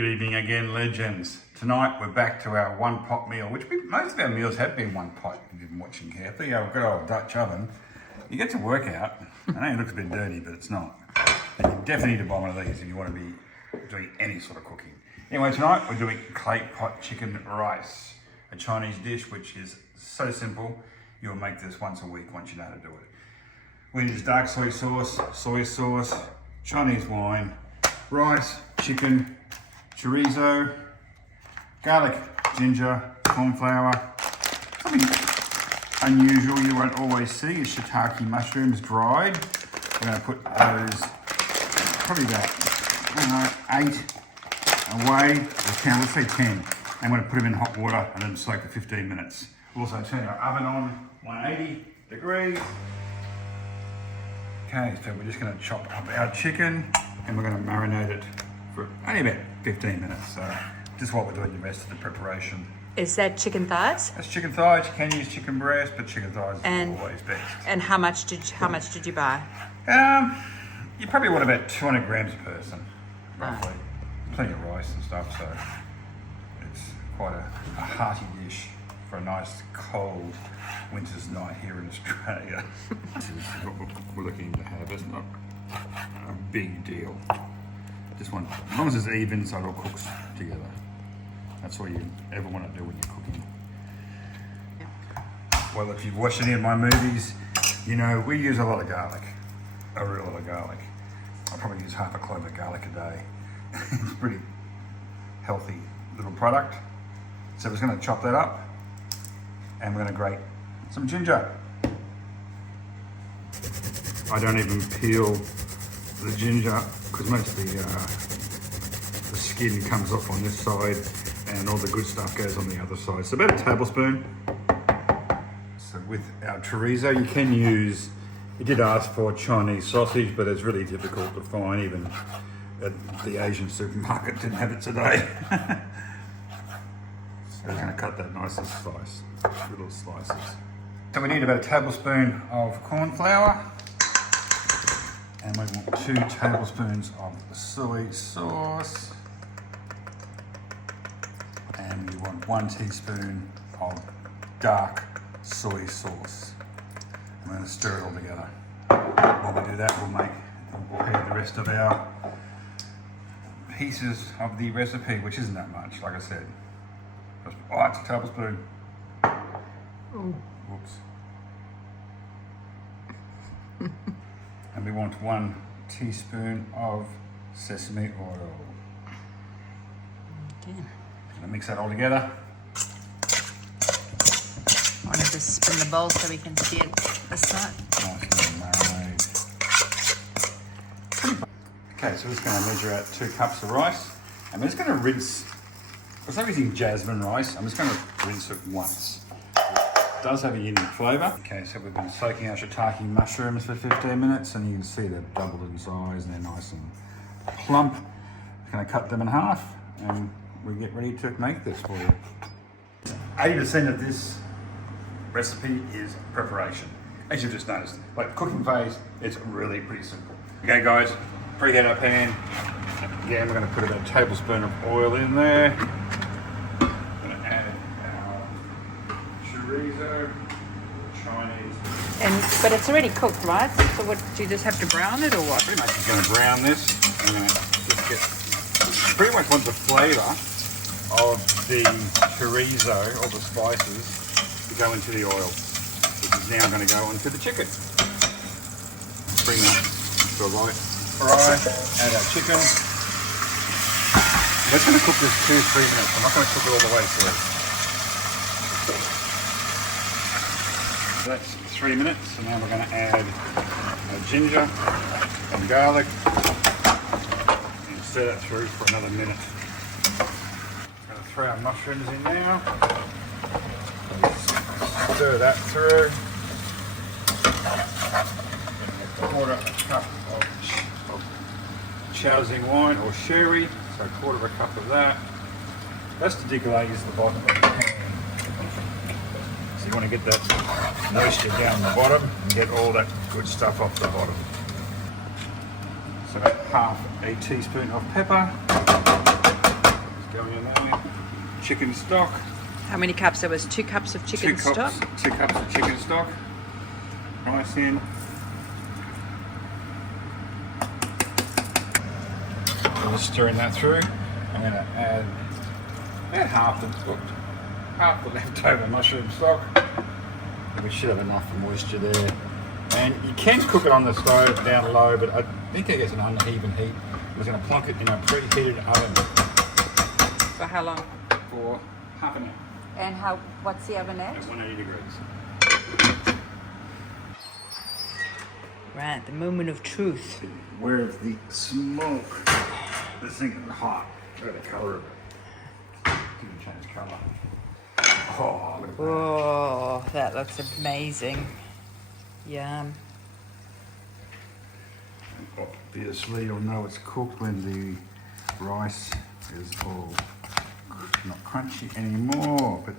Good evening again, legends. Tonight we're back to our one pot meal, which most of our meals have been one pot if you've been watching carefully. Our good old Dutch oven. You get to work out. I know it looks a bit dirty, but it's not. And you definitely need to buy one of these if you want to be doing any sort of cooking. Anyway, tonight we're doing Claypot Chicken Rice, a Chinese dish which is so simple. You'll make this once a week once you know how to do it. We use dark soy sauce, Chinese wine, rice, chicken, chorizo, garlic, ginger, cornflour. Something unusual you won't always see is shiitake mushrooms dried. We're going to put those probably about 8 away. Let's say 10. I'm going to put them in hot water and let them soak for 15 minutes. We'll also turn our oven on 180 degrees. Okay, so we're just going to chop up our chicken and we're going to marinate it for only about 15 minutes. So just while we're doing the rest of the preparation. Is that chicken thighs? That's chicken thighs. You can use chicken breast, but chicken thighs is always best. And how much did you buy? You probably want about 200 grams a person, roughly. Plenty of rice and stuff, so it's quite a hearty dish for a nice cold winter's night here in Australia. This is what we're looking to have. It's not a big deal. Just want, as long as it's even so it all cooks together. That's all you ever want to do when you're cooking. Well, if you've watched any of my movies, you know we use a lot of garlic, a real lot of garlic. I probably use half a clove of garlic a day. It's a pretty healthy little product. So we're just going to chop that up and we're going to grate some ginger. I don't even peel the ginger because most of the skin comes off on this side and all the good stuff goes on the other side. So about a tablespoon. So with our chorizo, you can use, you did ask for Chinese sausage, but it's really difficult to find. Even at the Asian supermarket didn't have it today. So we're going to cut that nice and slice, little slices. So we need about a tablespoon of corn flour. And we want 2 tablespoons of soy sauce. And we want 1 teaspoon of dark soy sauce. I'm going to stir it all together. While we do that, we'll prepare the rest of our pieces of the recipe, which isn't that much, like I said. Oh, it's a tablespoon. Ooh. Whoops. And we want 1 teaspoon of sesame oil. Okay. Going to mix that all together. I want to just spin the bowl so we can see it this side. Nice little marinade. Okay, so we're just going to measure out 2 cups of rice. And we're just going to rinse, because I'm using jasmine rice, I'm just going to rinse it once. It does have a unique flavour. Okay, so we've been soaking our shiitake mushrooms for 15 minutes and you can see they've doubled in size and they're nice and plump. I'm going to cut them in half and we get ready to make this for you. 80% of this recipe is preparation. As you've just noticed, like cooking phase, it's really pretty simple. Okay guys, preheat our pan. Again, we're going to put about a tablespoon of oil in there. I'm going to add our chorizo, Chinese. But it's already cooked, right? So what, do you just have to brown it or what? Pretty much just going to brown this. I'm going to just get, pretty much want the flavour of the chorizo, all the spices, to go into the oil, which is now going to go into the chicken. Bring that to a light fry, add our chicken. We're just going to cook this 2-3 minutes. I'm not going to cook it all the way through. So that's 3 minutes, and now we're going to add our ginger and garlic and stir that through for another minute. We're going to throw our mushrooms in now. Stir that through. 1/4 cup of jasmine wine or sherry, so 1/4 cup of that. That's to deglaze the bottom of the pan. So you want to get that moisture down the bottom and get all that good stuff off the bottom. So about 1/2 teaspoon of pepper. chicken stock. How many cups? There was 2 cups of chicken stock. 2 cups of chicken stock. Rice in. I'm just stirring that through. I'm going to add about half the leftover mushroom stock. We should have enough moisture there. And you can cook it on the stove down low, but I think it gets an uneven heat. We're going to plonk it in a preheated oven. For how long? For half an hour. And what's the oven at? At 180 degrees. Right, the moment of truth. Where's the smoke? This thing is hot. Look at the colour of it. Didn't change colour. Oh, look at that. Oh, that looks amazing. Yum. Obviously, you'll know it's cooked when the rice is all not crunchy anymore, but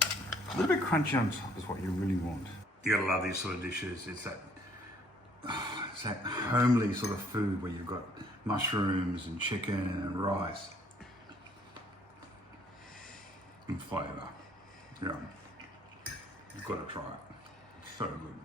a little bit crunchy on top is what you really want. You gotta love these sort of dishes. It's that homely sort of food where you've got mushrooms and chicken and rice and flavour. Yeah, you've got to try it. It's so good.